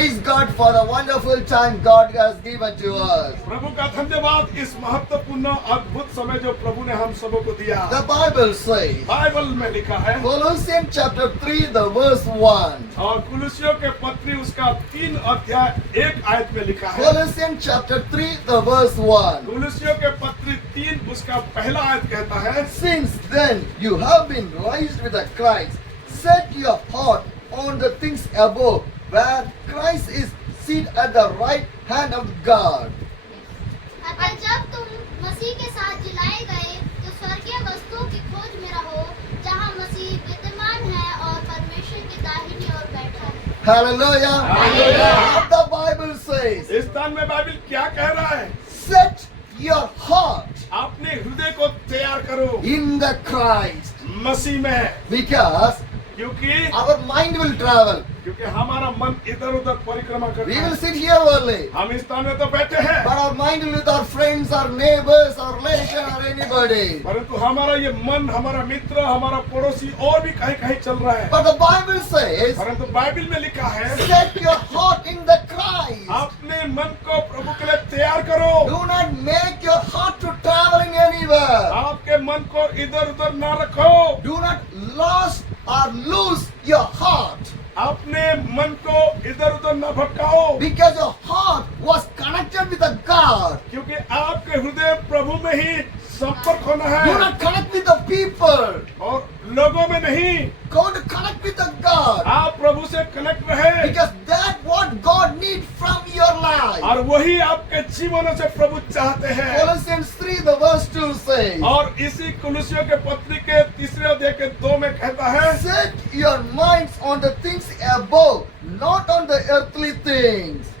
Praise God for the wonderful time God has given to us. प्रभु का धन्यवाद इस महत्वपूर्ण अद्भुत समय जो प्रभु ने हम सबों को दिया। The Bible says, बाइबल में लिखा है Colossians chapter 3, the verse 1. और कुलुसियों के पत्री उसका 3 अध्याय 1 आयत में लिखा है। Colossians chapter 3, the verse 1. कुलुसियों के पत्री 3 उसका पहला आयत कहता है, Since then you have been raised with Christ, set your heart on the things above, where Christ is seated at the right hand of God. अतः जब तुम मसीह के साथ जिलाए गए तो स्वर्गीय वस्तुओं की खोज में रहो जहाँ मसीह विद्यमान है और परमेश्वर की दाहिनी ओर बैठा है। Hallelujah. Hallelujah. What the Bible says, इस स्थान में बाइबल क्या कह रहा है? set your heart अपने हृदय को तैयार करो in the Christ, मसीह में, because क्योंकि our mind will travel. हमारा मन इधर उधर परिक्रमा We करता will है। sit here only, हम इस स्थान में तो बैठे हैं, but our mind will be with our friends, our neighbors, our relation, or anybody. परंतु हमारा ये मन, हमारा मित्र, हमारा पड़ोसी और भी कहीं कहीं चल रहा है। But the Bible says, परंतु बाइबल में लिखा है, set your heart in the Christ. अपने मन को प्रभु के लिए तैयार करो। Do not make your heart to traveling anywhere. आपके मन को इधर उधर ना रखो। Do not lose or lose your heart, अपने मन को इधर उधर न भटकाओ, because your heart was connected with the God. क्योंकि आपके हृदय प्रभु में ही संपर्क होना Do है not connect with the people. और लोगों में नहीं। Go to connect with the God, आप प्रभु से कनेक्ट रहे because that's what God needs from your life. और वही आपके जीवन से प्रभु चाहते हैं। Colossians 3, the verse 2 says, और इसी कुलुसियों के पत्री के 3 अध्याय के 2 में कहता है, set your minds on the things above, not on the earthly things.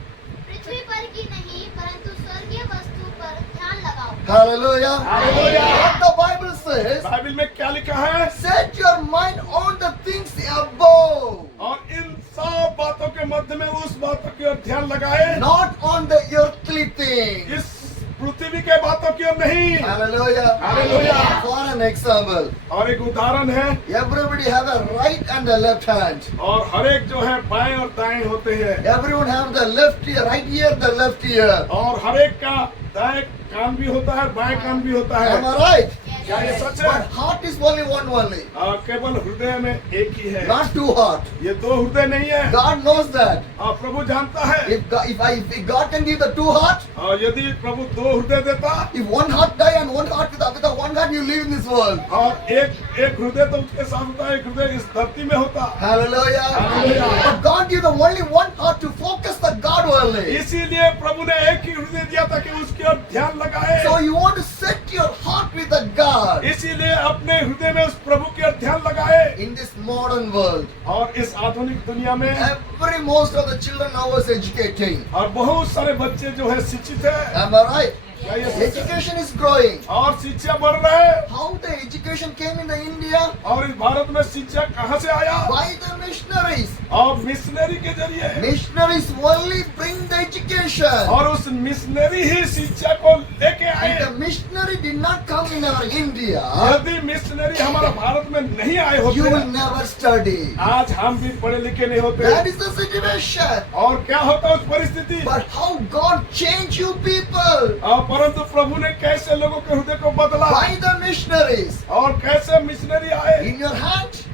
पृथ्वी पर की नहीं परंतु स्वर्गीय वस्तु पर ध्यान लगाओ। Hallelujah. Hallelujah. What the Bible says, Bible में क्या लिखा है? set your mind on the things above, और इन सब बातों के मध्य में उस बातों की ओर ध्यान लगाए, not on the earthly things. इस पृथ्वी के बातों की ओर नहीं। Hallelujah. Hallelujah. For an example, और एक उदाहरण है, everybody have a right and a left hand. और हर एक जो है बाएं और दाएं होते हैं, Everyone have the left ear, right ear, the left ear. और हर एक का दाएं कान भी होता है, बाएं कान भी होता है। Am I right? क्या ये सच है? But heart is only one only, केवल हृदय में एक ही है, not two heart. ये दो हृदय नहीं है। God knows that. प्रभु जानता है, If God can give the two heart, यदि प्रभु दो हृदय देता if one heart die and one heart with the one heart you live in this world. और एक हृदय तो उसके साथ होता है, एक हृदय इस धरती में होता। Hallelujah. Hallelujah. But God gave the only one heart to focus the God only. इसीलिए प्रभु ने एक ही हृदय दिया ताकि उसकी ओर ध्यान लगाए। So you want to set your heart with the God. इसीलिए अपने हृदय में उस प्रभु की ओर ध्यान लगाए। In this modern world, और इस आधुनिक दुनिया में most of the children now is educating. और बहुत सारे बच्चे जो है शिक्षित है। Am I right? क्या ये सच है? Education is growing. और शिक्षा बढ़ रहा है। How the education came in the India? और इस भारत में शिक्षा कहाँ से आया? By the missionaries. और मिशनरी के जरिए। Missionaries only bring the education. और उस मिशनरी ही शिक्षा को लेके If आए। the missionary did not come in our India, यदि मिशनरी हमारा भारत में नहीं आए you will होते, never study. आज हम भी पढ़े लिखे नहीं That होते। is the situation. और क्या होता उस परिस्थिति? But how God changed you people? परंतु प्रभु ने कैसे लोगों के हृदय को बदला By the missionaries. और कैसे मिशनरी आए? In your hand?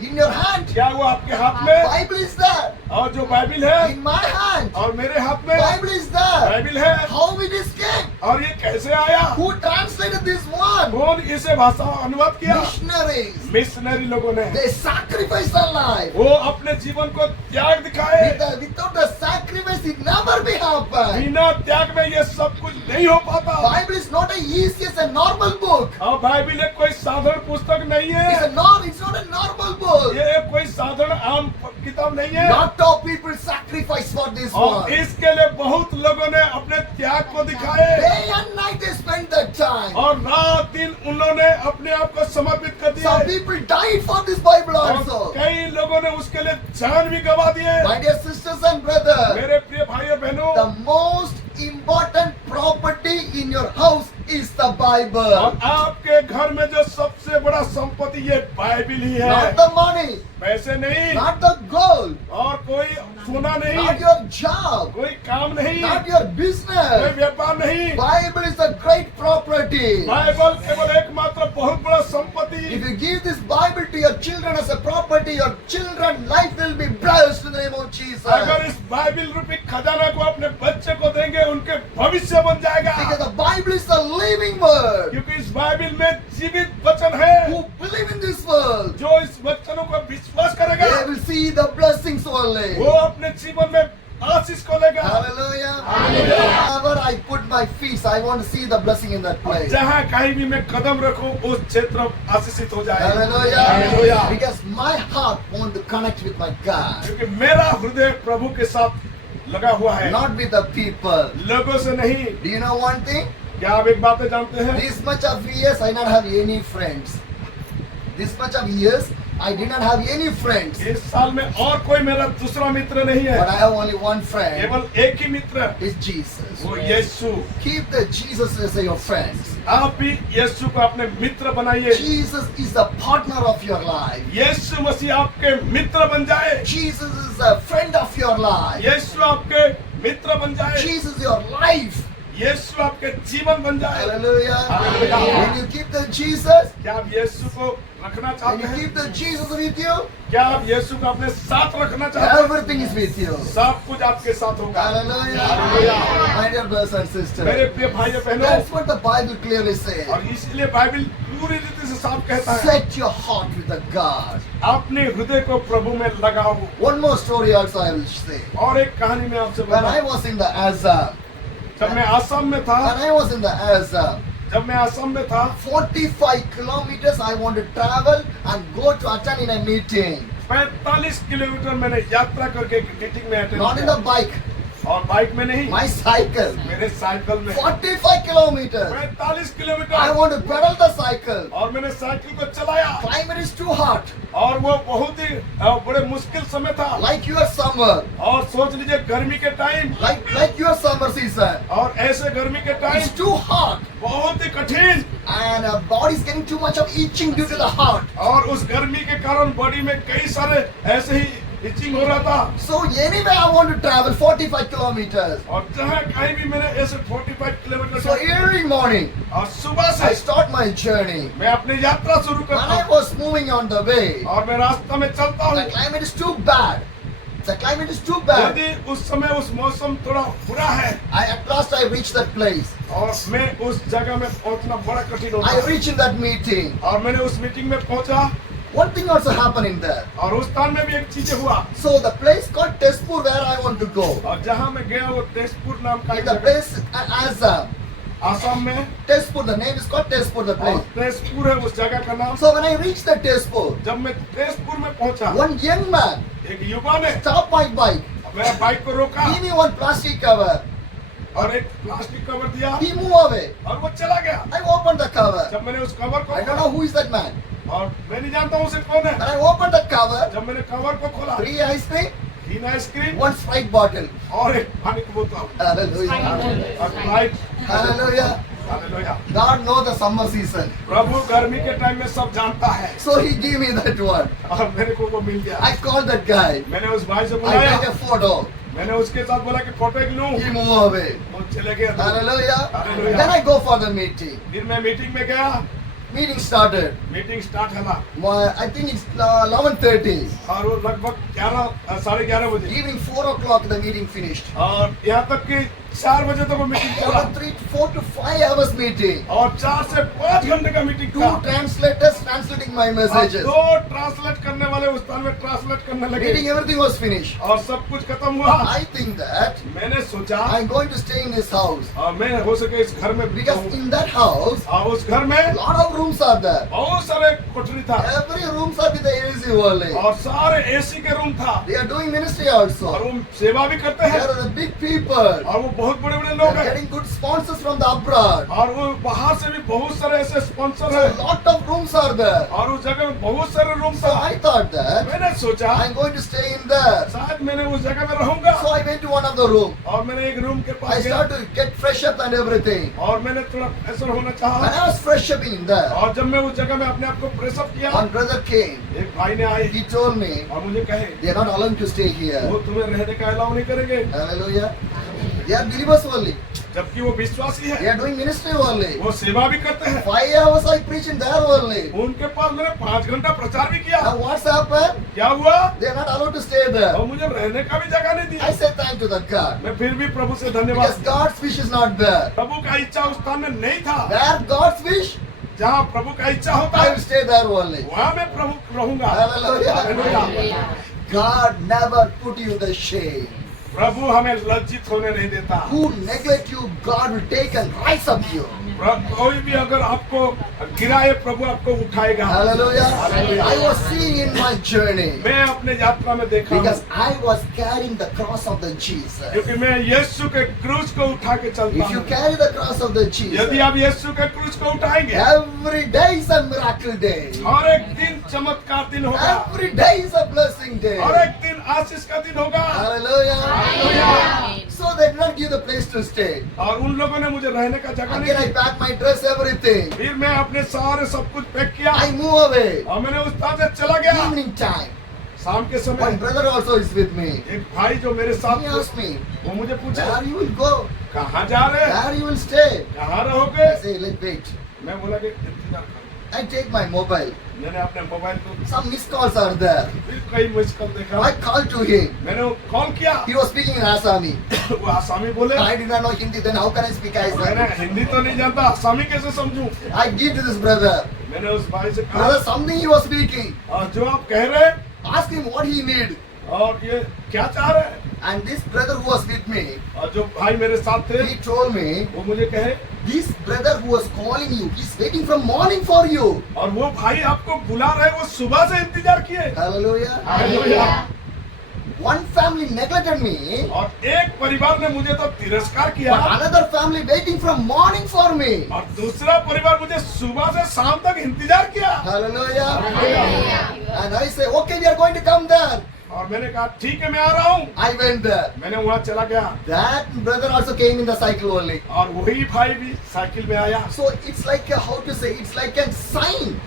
In your hand? क्या वो आपके हाथ में? Bible is there. और जो बाइबिल है In my hand. और मेरे हाथ में Bible is there. बाइबिल है। How it is came? और ये कैसे आया? Who translated this one? कौन इसे भाषा अनुवाद किया? Missionaries. मिशनरी लोगों ने। They sacrificed their life. वो अपने जीवन को त्याग दिखाए। Without the sacrifice, it never be happen. बिना त्याग में ये सब कुछ नहीं हो पाता। Bible is not a easy as a normal book. और बाइबिल एक कोई साधारण पुस्तक नहीं It's है। not a normal book. ये एक कोई साधारण आम किताब नहीं है। Lot of people sacrifice for this और one. इसके लिए बहुत लोगों ने अपने त्याग को दिखाए। Day and night they spend that time. और रात दिन उन्होंने अपने आप को समर्पित कर दिया। Some people died for this Bible और also. कई लोगों ने उसके लिए जान भी गवा दिए। My dear sisters and brothers, मेरे प्रिय भाई और बहनों, the most important property in your house is the और Bible. आपके घर में जो सबसे बड़ा संपत्ति ये बाइबिल ही Not है। the money, पैसे नहीं not the gold, और कोई सोना नहीं, not your job, कोई काम नहीं, not your कोई business. व्यापार नहीं। Bible is a great property. Bible केवल एकमात्र बहुत बड़ा संपत्ति। If you give this Bible to your children as a property, your children's life will be blessed in the name of Jesus. अगर इस बाइबल रूपी खजाना को अपने बच्चे को देंगे, उनके भविष्य बन जाएगा। Because the Bible is the living word. क्योंकि इस बाइबल में जीवित वचन है। Who believe in this word, जो इस वचनों को विश्वास करेगा, they will see the blessings only. वो अपने जीवन में आशीष को लेगा। Hallelujah. Hallelujah. Wherever I put my feet, I want to see the blessing in that place. जहाँ कहीं भी मैं कदम रखूं, उस क्षेत्र आशीषित हो जाए। Hallelujah. Hallelujah. Because my heart wants to connect with my God, क्योंकि मेरा हृदय प्रभु के साथ लगा हुआ है, not with the people. लोगों से नहीं। Do you know one thing? क्या आप एक बात जानते हैं? This much of years I not have any friends. This much of years I did not have any friends. इस साल में और कोई मेरा दूसरा मित्र नहीं है, But I have only one friend. केवल एक ही मित्र, It's Jesus. वो यीशु। Keep the Jesus as your friends. आप भी यीशु को अपने मित्र बनाइए। Jesus is the partner of your life. यीशु मसीह आपके मित्र बन जाए। Jesus is a friend of your life. यीशु आपके मित्र बन जाए। Jesus is your life. यीशु आपके जीवन बन जाए। Hallelujah. Hallelujah. When you keep the Jesus, क्या आप यीशु को रखना when चाहते you हैं? keep the Jesus with you, क्या आप यीशु को अपने साथ रखना चाहते हैं? everything is with you. सब कुछ आपके साथ होगा। Hallelujah. Hallelujah. My dear brothers and मेरे sisters, प्रिय भाई बहनों, that's what the Bible clearly says. और इसलिए बाइबल पूरी रीति से साफ कहता है, Set your heart with the God. अपने हृदय को प्रभु में लगाओ। One more story also I will say. और एक कहानी में आपसे When I बताऊं। was in the Assam, जब मैं असम में था, when I was in the Assam, जब मैं असम में था, 45 kilometers I want to travel and go to attend in a meeting. 45 kilometre मैंने यात्रा करके एक मीटिंग में अटेंड Not in the किया। bike, और बाइक में नहीं, my cycle. मेरे साइकिल में। 45 kilometers. 45 I kilometre, want to pedal the cycle. और मैंने साइकिल को चलाया, Climate is too hot, और वो बहुत ही बड़े मुश्किल समय था। like your summer, और सोच लीजिए गर्मी के time, like your summer season. और ऐसे गर्मी के टाइम It's too hot, बहुत ही कठिन, and body is getting too much of itching due to the heat. और उस गर्मी के कारण बॉडी में कई सारे ऐसे ही इचिंग हो रहा था। So anyway, I want to travel 45 kilometers. और जहाँ कहीं भी मैंने ऐसे 45 किलोमीटर So early morning, और सुबह I से start my journey. मैं अपनी यात्रा शुरू When करता I हूँ, was moving on the way, और मैं रास्ता में चलता the हूँ। climate is too bad. The climate is too bad. यदि उस समय उस मौसम थोड़ा बुरा है, At last I reached that place. और मैं उस जगह में पहुंचना बड़ा कठिन होता I है। reached in that meeting. और मैंने उस मीटिंग में पहुंचा, One thing also happened in there. और उस स्थान में भी एक चीज हुआ। So the place called Tezpur where I want to go. और जहाँ मैं गया वो तेजपुर नाम का In एक the जगह, place Assam. आसाम में, Tezpur, the name is called Tezpur, the और place. तेजपुर है उस जगह का नाम। So when I reached the Tezpur, जब मैं तेजपुर में पहुंचा, one young man एक युवा ने stopped my bike. मेरा बाइक को रोका Give me one plastic cover. और एक प्लास्टिक कवर दिया, He moved away. और वो चला गया। I opened the cover. जब मैंने उस कवर को I don't know who is that man. और मैं नहीं जानता हूँ उसे कौन When है। I opened the cover, जब मैंने कवर को खोला, 3 ice cream, 3 ice cream 1 Sprite bottle. और एक पानी की बोतल Hallelujah. और Sprite. Hallelujah. Hallelujah. God knows the summer season. प्रभु गर्मी के टाइम में सब जानता है, So he gave me that one. और मेरे को वो मिल गया। I called that guy. मैंने उस भाई से I बुलाया, take a photo. मैंने उसके साथ बोला कि फोटो एक लूं, He moved away. वो चले गए। Hallelujah. Hallelujah. Then I go for the meeting. फिर मैं मीटिंग में गया, Meeting started. मीटिंग स्टार्ट हुआ, I think it's 11:30. और वो लगभग 11 बजे, Evening 4 o'clock the meeting finished. और यहाँ तक कि 4 बजे तक वो मीटिंग चला, 4 to 5 hours meeting. और 4 से 5 घंटे का मीटिंग 2 था। translators translating my और messages. 2 ट्रांसलेट करने वाले उस स्थान में ट्रांसलेट करने लगे, Meeting everything was finished. और सब कुछ खत्म हुआ। I think that मैंने सोचा, I'm going to stay in this house. और मैं हो सके इस घर में Because रहूं। in that house, और उस घर में lot of rooms are there. बहुत सारे कोठरी था, Every rooms are with the AC only. और सारे एसी के रूम था, They are doing ministry और also. वो सेवा भी करते They हैं, are the big people. और वो बहुत बड़े बड़े They लोग are हैं, getting good sponsors from the abroad. और वो बाहर से भी बहुत सारे ऐसे स्पॉन्सर So हैं, lot of rooms are there. और उस जगह में बहुत सारे रूम So था। I thought that मैंने सोचा I'm going to stay in there. शायद मैंने उस जगह में रहूंगा। So I went into one of the room. और मैंने एक रूम के I पास गया started to get fresh up and everything. और मैंने थोड़ा प्रेशर होना When चाहा I was fresh up in there, और जब मैं उस जगह में अपने आप को प्रेशअप किया one brother came. एक भाई ने आए He told me और मुझे कहे they are not allowed to stay here. वो तुम्हें रहने का अलाउ नहीं करेंगे, Hallelujah. They are believers only. जबकि वो विश्वासी They है, are doing ministry only. वो सेवा भी करते हैं। 5 hours I preach in there only. उनके पास मैंने 5 घंटा प्रचार भी किया। Now what's happened? क्या हुआ? They are not allowed to stay there. और मुझे रहने का भी जगह नहीं I दिया। say thank to the God. मैं फिर भी प्रभु से धन्यवाद Because God's wish is not there. प्रभु का इच्छा उस स्थान में नहीं था। Where God's wish, जहाँ प्रभु का इच्छा होता I है will stay there only. वहाँ मैं प्रभु रहूंगा। Hallelujah. Hallelujah. God never put you to shame. प्रभु हमें लज्जित होने नहीं देता। Who neglect you, God will take and rise up you. कोई भी अगर आपको गिराए प्रभु आपको उठाएगा। Hallelujah. Hallelujah. I was seeing in my journey मैं अपने यात्रा में देखा हूँ, because I was carrying the cross of the Jesus. क्योंकि मैं यीशु के क्रूस को उठा के चलता If you हूँ। carry the cross of the यदि Jesus, आप यीशु के क्रूस को उठाएंगे, every day is a miracle day. हर एक दिन चमत्कार दिन होगा, Every day is a blessing day. हर एक दिन आशीष का दिन होगा। Hallelujah. Hallelujah. So they did not give the place to stay. और उन लोगों ने मुझे रहने का जगह नहीं Again I the. packed my dress, everything. फिर मैं अपने सारे सब कुछ पैक किया I move away. और मैंने उस स्थान से चला गया। Evening time. शाम के My समय brother also is with me. एक भाई जो मेरे साथ He थे, asked me, वो मुझे पूछा where you will go? कहाँ जा रहे हैं, Where you will stay? कहाँ रहोगे। I say, let's wait. मैं बोला कि इंतजार करो। I take my mobile. मैंने अपने मोबाइल को Some missed calls are there. फिर कई मिस कॉल देखा। I called to him. मैंने कॉल किया, He was speaking in Assami. वो आसामी बोले। I did not know Hindi. Then how can I speak मैंने Assami? हिंदी तो नहीं जानता, आसामी कैसे समझूं। I give to this brother. मैंने उस भाई से कहा, Brother, something he was speaking. और जो आप कह रहे हैं Ask him what he need. और ये क्या चाह रहे हैं। And this brother who was with me, और जो भाई मेरे साथ थे he told me, वो मुझे कहे, this brother who was calling you, he's waiting from morning for you. और वो भाई आपको बुला रहे, वो सुबह से इंतजार किए। Hallelujah. Hallelujah. One family neglected me, और एक परिवार ने मुझे तो तिरस्कार किया, but another family waiting from morning for me. और दूसरा परिवार मुझे सुबह से शाम तक इंतजार किया। Hallelujah. Hallelujah. And I say, okay, we are going to come there. और मैंने कहा ठीक है मैं आ रहा हूँ। I went there. मैंने वहाँ चला गया That brother also came in the cycle only. और वही भाई भी साइकिल में आया। So it's like a, how to say, it's like a sign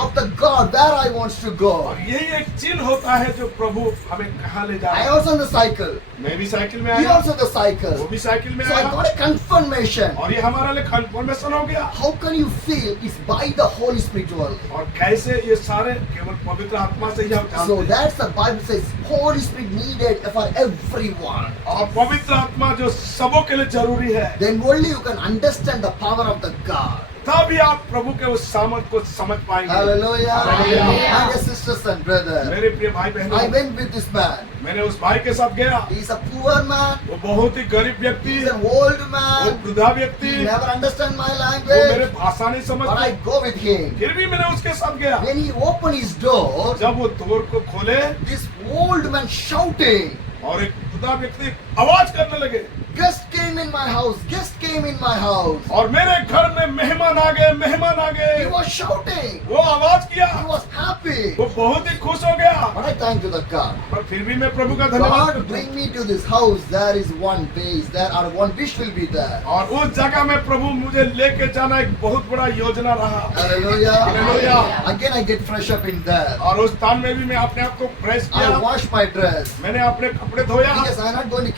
of the God where I wants to और go. यही एक चिन्ह होता है जो प्रभु हमें कहाँ ले जा I रहा है। also on the cycle. मैं भी साइकिल में He आया, also the वो cycle. भी साइकिल में So I आया, got a confirmation. और ये हमारे लिए कंफर्मेशन हो गया। How can you feel? It's by the Holy Spirit only. और कैसे ये सारे केवल पवित्र आत्मा से ही हम So जानते हैं। that's the Bible says Holy Spirit needed for everyone. और पवित्र आत्मा जो सबों के लिए जरूरी है, Then only you can understand the power of the God. तभी आप प्रभु के उस सामर्थ को समझ पाएंगे। Hallelujah. Hallelujah. My dear sisters and brothers, मेरे प्रिय भाई I बहनों, went with this man. मैंने उस भाई के साथ गया। He's a poor man. वो बहुत ही गरीब व्यक्ति, He's an old वो man. वृद्धा व्यक्ति, He never understand my वो मेरे language. भाषा नहीं But I समझता, go with him. फिर भी मैंने उसके साथ गया। When he opened his door, जब वो द्वार को खोले this old man shouting, और एक वृद्धा व्यक्ति आवाज करने लगे, guest came in my house, guest came in my house. और मेरे घर में मेहमान आ गए, मेहमान आ He गए। was shouting. वो आवाज किया, He was happy. वो बहुत ही खुश हो गया। But I thank to the God. पर फिर भी मैं प्रभु का धन्यवाद God करता bring हूँ। me to this house. There is one base. There are one wish will be there. और उस जगह में प्रभु मुझे लेके जाना एक बहुत बड़ा योजना रहा। Hallelujah. Hallelujah. Again I get fresh up in there. और उस स्थान में भी मैं अपने आप को प्रेस I किया, wash my dress. मैंने अपने कपड़े धोया, Because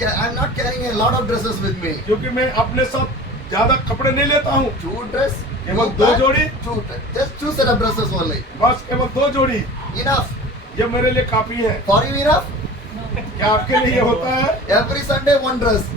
I'm not carrying a lot of dresses with me. क्योंकि मैं अपने साथ ज्यादा कपड़े नहीं लेता हूँ। Two dress. केवल two दो pant, जोड़ी, just two set of dresses only. बस केवल 2 जोड़ी, Enough. ये मेरे लिए काफी है। For you enough? क्या आपके लिए ये होता है? Every Sunday one dress.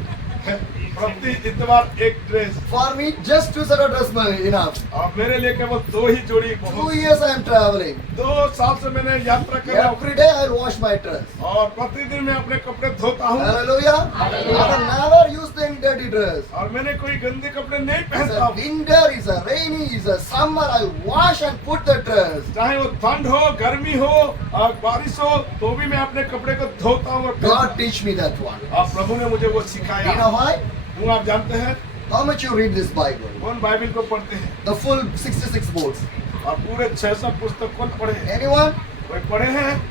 प्रति इतवार एक dress, For me just two set of dress enough. और मेरे लिए केवल 2 ही जोड़ी 2 बहुत। years I am traveling. 2 साल से मैंने यात्रा कर रहा हूँ Every day I wash my dress. और प्रतिदिन मैं अपने कपड़े धोता हूँ Hallelujah. I will never use the dirty dress. और मैंने कोई गंदे कपड़े नहीं It's पहनता a हूँ। winter, it's a rainy, it's a summer. I'll wash and put the dress. चाहे वो ठंड हो, गर्मी हो और बारिश हो, तो भी मैं अपने कपड़े को धोता हूँ और पहनता हूँ। God teach me that one. और प्रभु ने मुझे वो You सिखाया। know why? वो आप जानते हैं How much you read this Bible? कौन बाइबल को पढ़ते हैं The full 66 books. और पूरे 600 पुस्तक कौन पढ़े हैं? Anyone? कोई पढ़े हैं?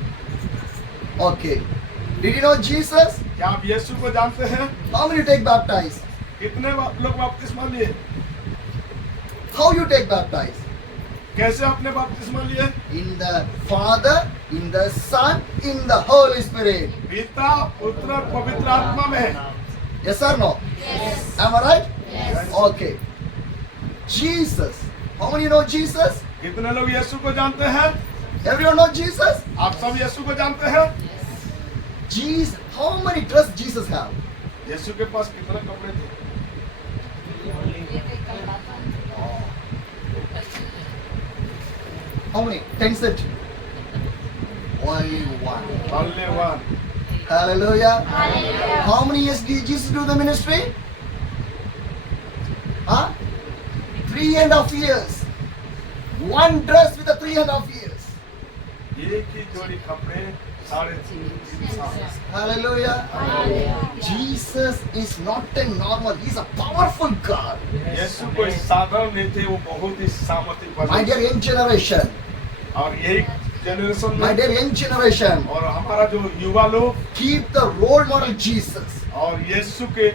Okay. Did you know Jesus? क्या आप यीशु को जानते हैं? How many take baptized? कितने लोग बपतिस्मा लिए? How you take baptized? कैसे आपने बपतिस्मा लिए? In the Father, in the Son, in the Holy Spirit. पिता, पुत्र और पवित्र आत्मा में। Yes or no? Yes. Am I right? Yes. Okay. Jesus. How many know Jesus? कितने लोग यीशु को जानते हैं? Everyone know Jesus? आप सब यीशु को जानते हैं? Jesus. How many dress Jesus have? यीशु के पास कितने कपड़े थे? How many? 10 set. Only one. Only one. Hallelujah. Hallelujah. How many years did Jesus do the ministry? Huh? 3.5 years. One dress with the 3.5 years. एक ही जोड़ी कपड़े 3.5 साल। Hallelujah. Hallelujah. Jesus is not a normal. He's a powerful God. यीशु कोई साधारण नहीं थे, वो बहुत ही सामर्थ्य My परमेश्वर। dear young generation. और यही जनरेशन My में dear young generation. और हमारा जो युवा लोग Keep the role model Jesus. और यीशु के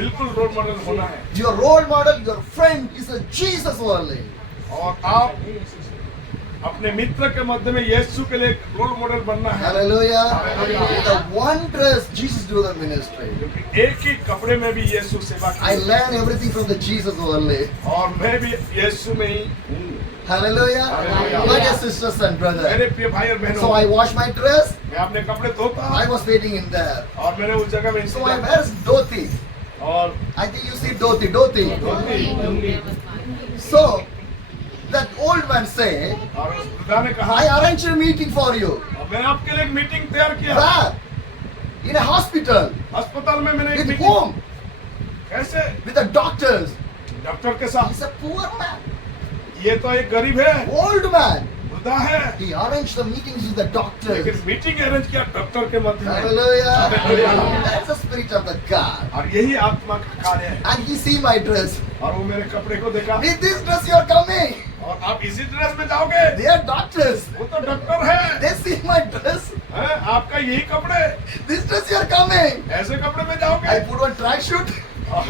बिल्कुल रोल मॉडल होना है। Your role model, your friend is a Jesus only. और आप अपने मित्र के मध्य में यीशु के लिए एक रोल मॉडल बनना है। Hallelujah. Hallelujah. With the one dress, Jesus do the ministry. क्योंकि एक ही कपड़े में भी यीशु सेवा I की learn everything from the Jesus only. और मैं भी यीशु में ही हूँ। Hallelujah. Hallelujah. My dear sisters and brothers. मेरे प्रिय भाई और So बहनों, I wash my dress. मैं अपने कपड़े धोता I was waiting in there. और मैंने उस जगह में So I इंतजार wears dhoti. और I think you see dhoti, dhoti. Dhoti. So that old man say, और उस पिता ने कहा, I arranged a meeting for you. और मैंने आपके लिए एक मीटिंग तैयार किया। Where? In a hospital. अस्पताल में मैंने एक With मीटिंग। whom? कैसे? With the doctors. डॉक्टर के साथ। He's a poor man. ये तो एक गरीब है, Old man. वृद्धा है, He arranged the meetings with the doctors. लेकिन मीटिंग अरेंज किया डॉक्टर के मध्य में। Hallelujah. Hallelujah. That's the spirit of the God. और यही आत्मा का कार्य है। And he see my dress. और वो मेरे कपड़े को देखा With this dress you are coming. और आप इसी ड्रेस में जाओगे? They are doctors. वो तो डॉक्टर है। They see my dress. हैं? आपका यही कपड़े, This dress you are coming. ऐसे कपड़े में I जाओगे? put one track suit और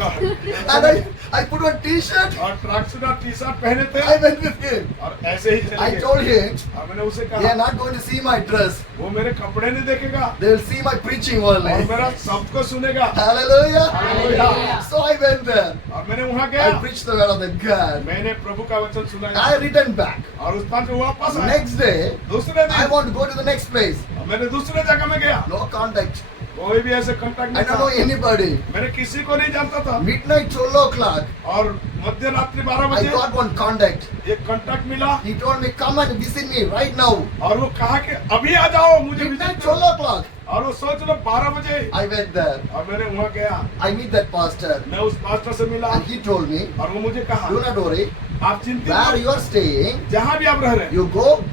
and I put one t-shirt. Track suit और टी शर्ट पहने थे I went with him. और ऐसे ही चले I गए। told him, और मैंने उसे they are कहा, not going to see my dress. वो मेरे कपड़े नहीं देखेगा They will see my preaching और only. मेरा सबको सुनेगा। Hallelujah. Hallelujah. So I went there. और मैंने वहाँ I गया, preached the word of the God. मैंने प्रभु का वचन सुनाया I returned back. और उस स्थान पे वापस आया। Next day, दूसरे I दिन want to go to the next place. और मैंने दूसरे जगह में गया, No contact. कोई भी ऐसे कांटेक्ट I नहीं don't know था, anybody. मैंने किसी को नहीं जानता था। Midnight 12 o'clock, और मध्य रात्रि 12 I बजे got one contact. एक कांटेक्ट मिला He told me, come and visit me right now. और वो कहा कि अभी आ जाओ मुझे Midnight visit करो। 12 o'clock. और वो सोच लो 12 बजे I went there. और मैंने वहाँ गया, I meet that pastor. मैं उस मास्टर से मिला And he told me, और वो मुझे कहा, do not worry. आप चिंतित Where मत, you are staying, जहाँ भी आप रह रहे हैं you go,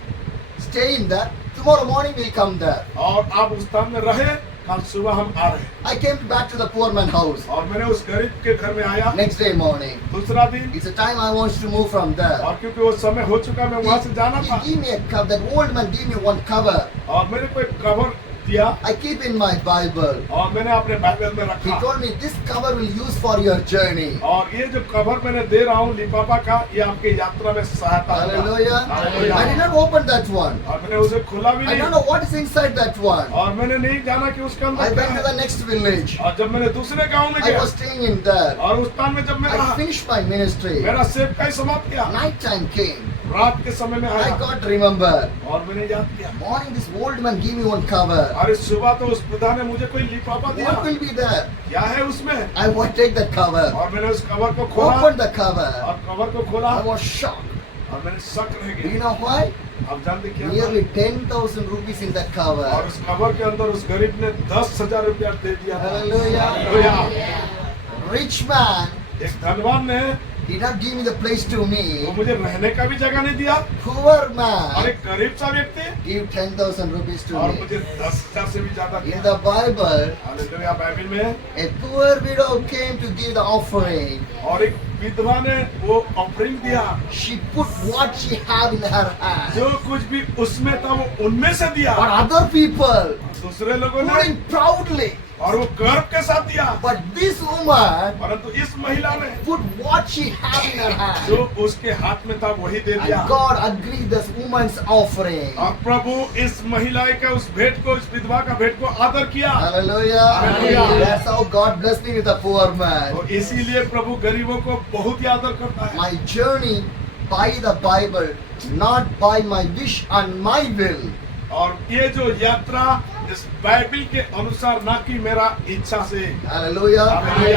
stay in there. Tomorrow morning we'll come there. और आप उस स्थान में रहे, कल सुबह हम आ रहे हैं। I came back to the poor man's house. और मैंने उस गरीब के घर में आया। Next day morning. दूसरा दिन, It's a time I want to move from there. और क्योंकि वो समय हो चुका, मैं वहाँ से जाना था He gave me a cover. That old man gave me one cover. और मेरे को एक कवर दिया I keep in my Bible. और मैंने अपने बाइबल में He रखा। told me this cover will use for your journey. और ये जो कवर मैंने दे रहा हूँ लिफाफा का, ये आपके यात्रा में सहायता होगा। Hallelujah. Hallelujah. I did not open that one. और मैंने उसे खोला भी I don't नहीं know what is inside that one. और मैंने नहीं जाना कि उसके I अंदर क्या went to है। the next village. और जब मैंने दूसरे गांव में I गया was staying in there. और उस स्थान में जब मैं I रहा, finished my ministry. मेरा सेव का ही समाप्त किया। Night time came. रात के समय में I आया got remember. और मैंने याद किया, Morning this old man gave me one cover. अरे सुबह तो उस पिता ने मुझे कोई लिफाफा दिया, What will be there? क्या है उसमें? I want to take that cover. और मैंने उस कवर को खोला Opened the cover. और कवर को खोला I was shocked. और मैंने शक रह Do you गया। know why? आप जानते क्या था? Nearly 10,000 rupees in that और cover. उस कवर के अंदर उस गरीब ने 10,000 रुपया दे दिया था। Hallelujah. हालेलुया। Rich man एक धनवान ने did not give me the place to वो me. मुझे रहने का भी जगह नहीं दिया Poor और man एक गरीब सा व्यक्ति gave 10,000 rupees to और me. मुझे 10,000 से भी ज्यादा In दिया। the Bible, hallelujah. बाइबल में a poor widow came to give the offering. और एक विधवा ने वो ऑफरिंग दिया, She put what she had in her hand. जो कुछ भी उसमें था वो उनमें से दिया। But other people दूसरे लोगों put ने in proudly. और वो गर्व के साथ दिया। But this woman परंतु इस महिला ने put what she had in her hand. जो उसके हाथ में था वही दे दिया। And God agreed this woman's offering. और प्रभु इस महिला का उस भेंट को, इस विधवा का भेंट को आदर किया। Hallelujah. Hallelujah. That's how God blessed me with a poor man. और इसीलिए प्रभु गरीबों को बहुत ही आदर करता है। My journey by the Bible, not by my wish and my will. और ये जो यात्रा इस बाइबल के अनुसार, ना कि मेरा इच्छा से। Hallelujah. Hallelujah.